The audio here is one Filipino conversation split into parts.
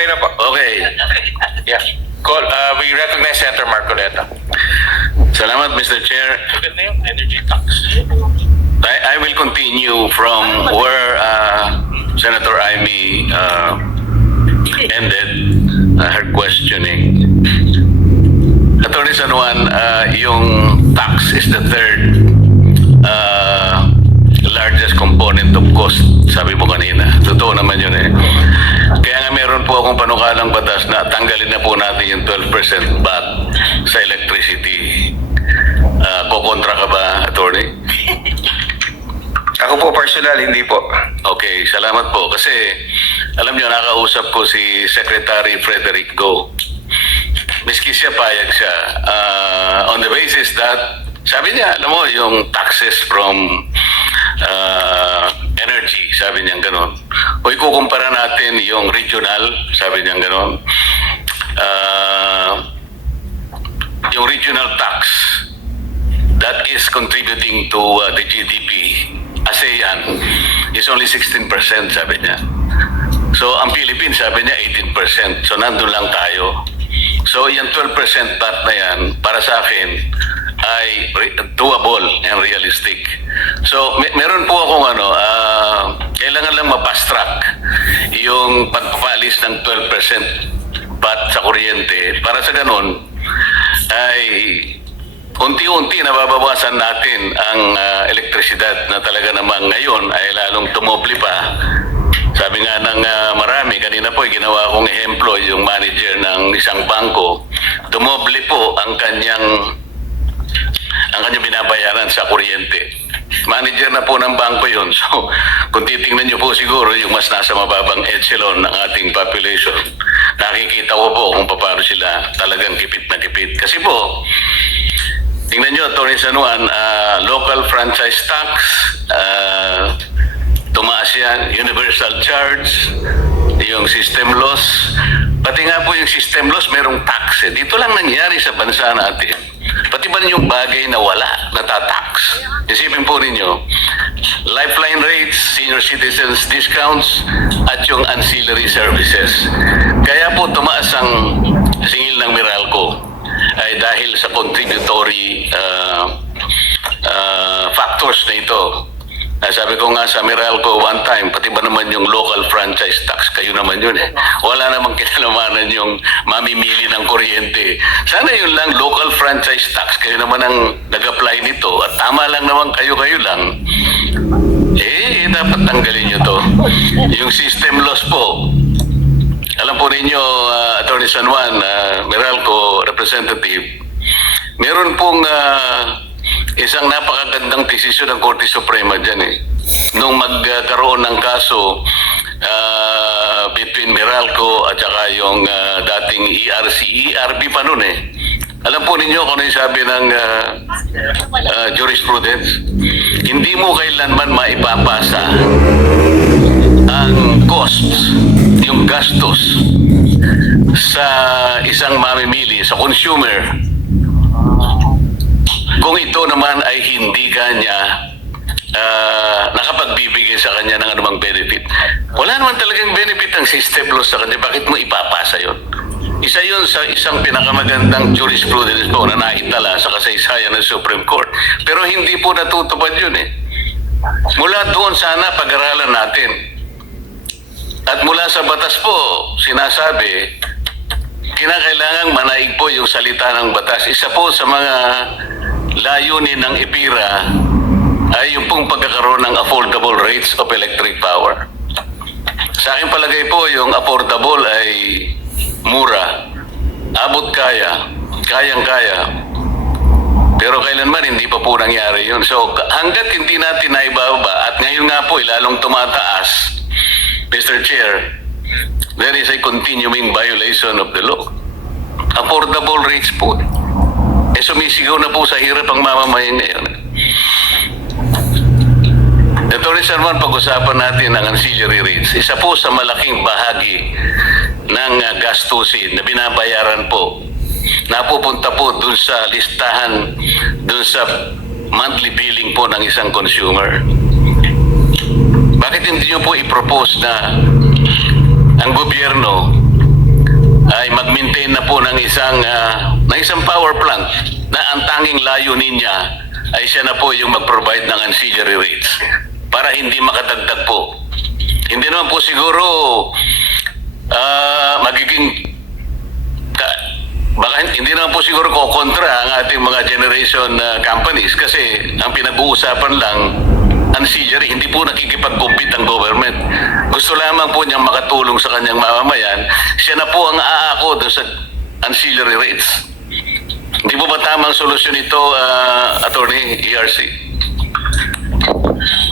Okay na po. Okay. Yeah. Call, we recognize Senator Marcoleta. Salamat, Mr. Chair. Maganda yung energy tax. I will continue from where Senator Amy ended her questioning. Attorney San Juan, yung tax is the third largest component of cost, sabi mo kanina. Totoo naman yun eh. Kaya nga meron po akong panukalang batas na tanggalin na po natin yung 12% VAT sa electricity. Kokontra ka ba, attorney? Ako po personal, hindi po. Okay, salamat po. Kasi alam nyo, nakausap ko si Secretary Frederick Go. Miski siya, payag siya. On the basis that, sabi niya, alam mo, yung taxes from energy, sabi niya gano'n. O ikukumpara natin yung regional, sabi niya gano'n. Yung regional tax that is contributing to the GDP, ASEAN, is only 16%, sabi niya. So, ang Philippines, sabi niya, 18%. So, nandun lang tayo. So, yung 12% VAT na yan, para sa akin, ay doable and realistic. So, meron po akong kailangan lang ma-fast track yung pagpapalis ng 12% VAT sa kuryente. Para sa ganun, ay unti-unti nababawasan natin ang elektrisidad na talaga namang ngayon ay lalong tumoble pa. Sabi nga ng marami, kanina po ginawa kong ehemplo, yung manager ng isang bangko, dumoble po ang kanyang binabayaran sa kuryente. Manager na po ng bangko yun. So, kung titingnan nyo po siguro yung mas nasa mababang echelon ng ating population, nakikita ko po kung paano sila talagang kipit na kipit. Kasi po, tingnan nyo, Atty. San Juan, local franchise tax, tumaas yan, universal charge, yung system loss. Pati nga po yung system loss, merong tax. Dito lang nangyari sa bansa natin. Pati ba yung bagay na wala, natatax? Isipin po ninyo, lifeline rates, senior citizens discounts, at yung ancillary services. Kaya po tumaas ang singil ng Meralco ay dahil sa contributory factors na ito. Sabi ko nga sa Meralco one time, pati ba naman yung local franchise tax, kayo naman yun eh. Wala namang kinalamanan yung mamimili ng kuryente. Sana yun lang, local franchise tax, kayo naman ang nag-apply nito. At tama lang naman kayo lang. Dapat tanggalin nyo to. Yung system loss po, alam po ninyo, Atty. San Juan, Meralco representative, meron pong isang napakagandang desisyon ng Korte Suprema dyan eh. Nung magkaroon ng kaso between Meralco at saka yung dating ERB pa nun eh. Alam po ninyo kung ano yung sabi ng jurisprudence? Hindi mo kailanman maipapasa ang costs, yung gastos sa isang mamimili, sa consumer, kung ito naman ay hindi kanya nakapagbibigay sa kanya ng anumang benefit. Wala naman talagang benefit ang system loss sa kanya. Bakit mo ipapasa yon? Isa yun sa isang pinakamagandang jurisprudence po na naitala sa kasaysayan ng Supreme Court. Pero hindi po natutupad yun eh. Mula doon sana pag-aralan natin. At mula sa batas po, sinasabi, kinakailangang manaig po yung salita ng batas. Isa po sa mga layunin ng EPIRA ay yung pong pagkakaroon ng affordable rates of electric power. Sa aking palagay po, yung affordable ay mura, abot kaya, kayang-kaya. Pero kailanman hindi pa po nangyari yun. So hanggat hindi natin naibaba at ngayon nga po lalong tumataas, Mr. Chair, there is a continuing violation of the law. Affordable rates po. Sumisigaw na po sa hirap ang mamamayan ngayon. Atty. San Juan, pag-usapan natin ang ancillary rates. Isa po sa malaking bahagi ng gastusin na binabayaran po, napupunta po dun sa listahan, dun sa monthly billing po ng isang consumer. Bakit hindi nyo po i-propose na ang gobyerno ay mag-maintain na po ng isang power plant na ang tanging layunin niya ay siya na po yung mag-provide ng ancillary rates para hindi makadagdag po. Hindi naman po siguro magiging baka hindi naman po siguro kokontra ang ating mga generation companies kasi ang pinag-uusapan lang ancillary, hindi po nakikipag-compete ang government. Gusto lamang po niyang makatulong sa kanyang mamamayan, siya na po ang aako doon sa ancillary rates. Hindi po ba tamang solusyon ito, Attorney ERC?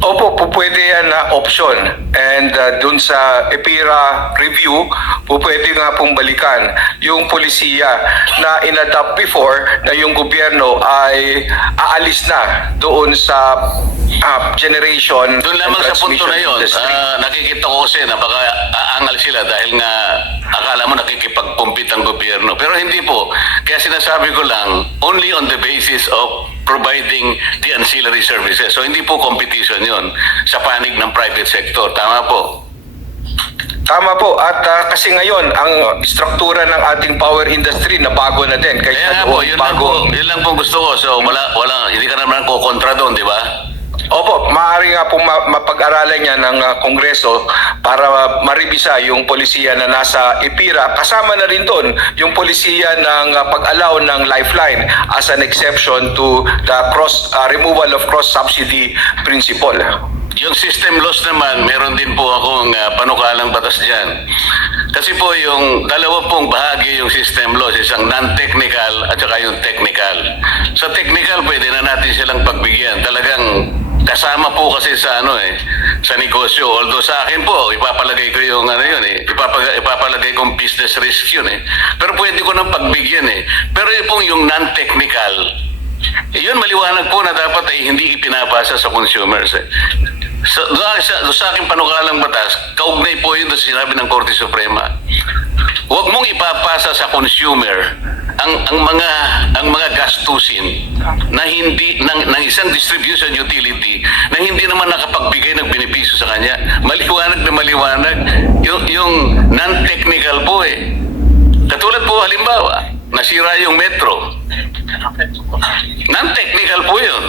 Opo, po pwede yan na option. And dun sa EPIRA review, po pwede nga pong balikan yung polisiya na in-adopt before na yung gobyerno ay aalis na doon sa generation Doon lamang and sa punto na transmission yun, industry. nakikita ko kasi napaka-aangal sila dahil nga akala mo nakikipag-compete ang gobyerno. Pero hindi po. Kaya sinasabi ko lang, only on the basis of providing the ancillary services. So hindi po competition yon sa panig ng private sector. Tama po. Tama po. At kasi ngayon, ang struktura ng ating power industry na bago na din. Kaya nga po, yun lang po gusto ko. So hindi ka naman kukontra doon, di ba? Opo, maaari nga pong mapag-aralan niya ng Kongreso para maribisa yung polisiya na nasa EPIRA. Kasama na rin doon yung polisiya ng pag-allow ng lifeline as an exception to the removal of cross-subsidy principle. Yung system loss naman, meron din po akong panukalang batas dyan. Kasi po yung dalawa pong bahagi yung system loss, isang non-technical at saka yung technical. Sa technical, pwede na natin silang pagbigyan. Talagang kasama po kasi sa sa negosyo. Although sa akin po, ipapalagay ko yung ipapalagay kong business risk yun Pero pwede ko nang pagbigyan Pero yun pong yung non-technical, yun maliwanag po na dapat ay hindi ipinapasa sa consumers sa aking panukalang batas, kaugnay po yun sa sinabi ng Korte Suprema. Huwag mong ipapasa sa consumer ang mga gastusin na hindi ng isang distribution utility na hindi naman nakapagbigay ng benepisyo sa kanya. Maliwanag na maliwanag yung non-technical po Katulad po halimbawa, nasira yung metro. Non-technical po yun.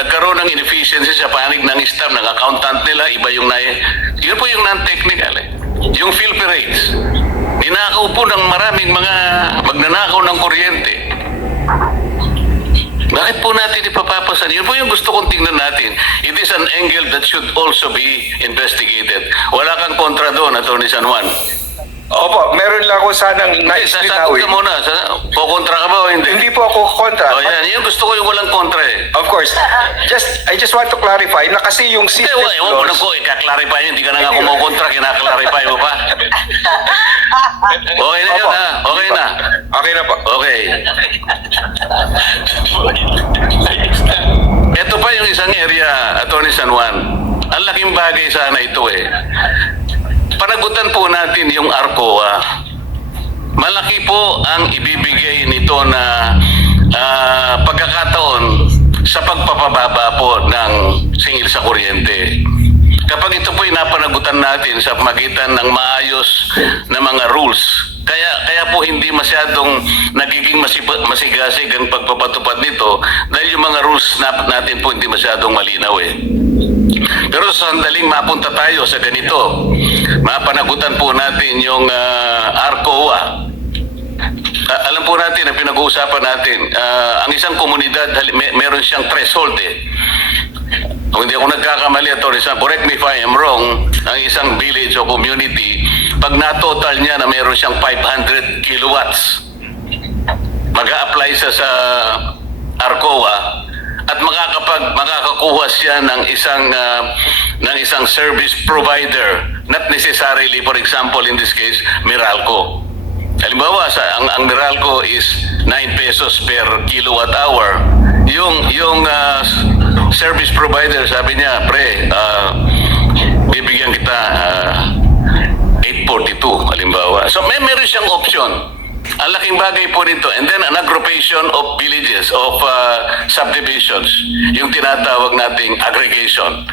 Nagkaroon ng inefficiency sa panig ng staff, ng accountant nila, iba yung yun po yung non-technical Yung Philpe rates. Ninakaw po ng maraming mga magnanakaw ng kuryente. Bakit po natin ipapapasan? Yun po yung gusto kong tingnan natin. It is an angle that should also be investigated. Wala kang kontra doon, Atty. San Juan. Opo, meron lang ako sanang Sasagot nais-linawin. ka muna. Kukontra ka ba o hindi? Hindi po ako kontra. O yan, yung gusto ko yung walang kontra Of course. I just want to clarify na kasi yung Hindi, system ewan mo na laws, po, ikaklarify yun. Hindi ka na nga kumukontra, kinaklarify mo pa. Okay na yun Opo. Okay na. Okay na po. Okay. Ito pa yung isang area, Atty. San Juan. Ang laking bagay sana ito Panagutan po natin yung ARCOA. Malaki po ang ibibigay nito na pagkakataon sa pagpapababa po ng singil sa kuryente. Kapag ito po napanagutan natin sa magitan ng maayos na mga rules, kaya po hindi masyadong nagiging masigasig ang pagpapatupad nito dahil yung mga rules natin po hindi masyadong malinaw Pero sa sandaling mapunta tayo sa ganito, mapanagutan po natin yung ARCOA. Alam po natin, ang pinag-uusapan natin, ang isang komunidad, meron siyang threshold Kung hindi ako nagkakamali, correct me if I am wrong, ang isang village o community, pag na-total niya na meron siyang 500 kilowatts, mag-a-apply siya sa ARCOA at makakakuha siya ng isang service provider, not necessarily, for example, in this case, Meralco. Halimbawa, ang Meralco is 9 pesos per kilowatt hour. Yung service provider, sabi niya, bibigyan kita 842, halimbawa. So meron siyang option. Ang laking bagay po nito. And then an aggregation of villages, of subdivisions, yung tinatawag nating aggregation.